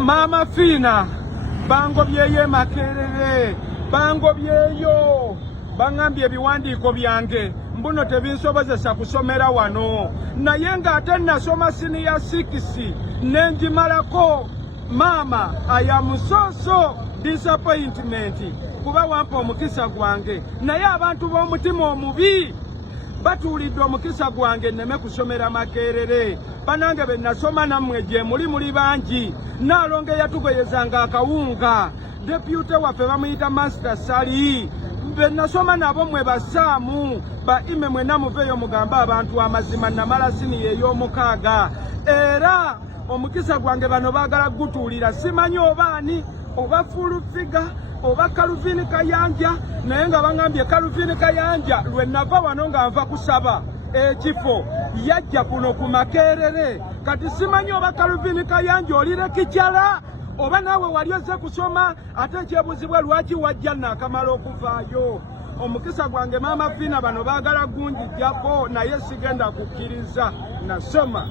Mama Fina bangobyeyo Makerere bangobyeyo bangambye ebiwandiiko byange mbuno tebinsobozesa kusomera wano naye ng'ate nasoma siniya 6 nenjimalako. Mama, I am so disappointment kuba wampa omukisa gwange naye abantu b'omutima omubi batuulidde omukisa gwange nneme kusomera Makerere. Banange be nasoma nammwe gye muli bangi. Naalonge yatugoyezanga akawunga. Deputy waffe bamuyita Master Sali. Be nasoma nabo mwe basaamu. Ba ime mwena muveeyo mugambe abantu amazima namala sini ey'omukaaga. Era omukisa gwange bano baagala gutuulira. Simanyi obaani oba Fulufiga oba Calvin Kayanja naye nga bangambye Calvin Kayanja lwe nava wano nga nva kusaba ekifo yajja kuno ku Makerere. Kati simanyi oba Calvin Kayanja olire kikyala oba naawe wali ozze kusoma ate ekyebuzibwa lwaki wajja naakamala okuvaayo. Omukisa gwange Mama Fina bano baagala gunjijjako naye sigenda kukkiriza nasoma.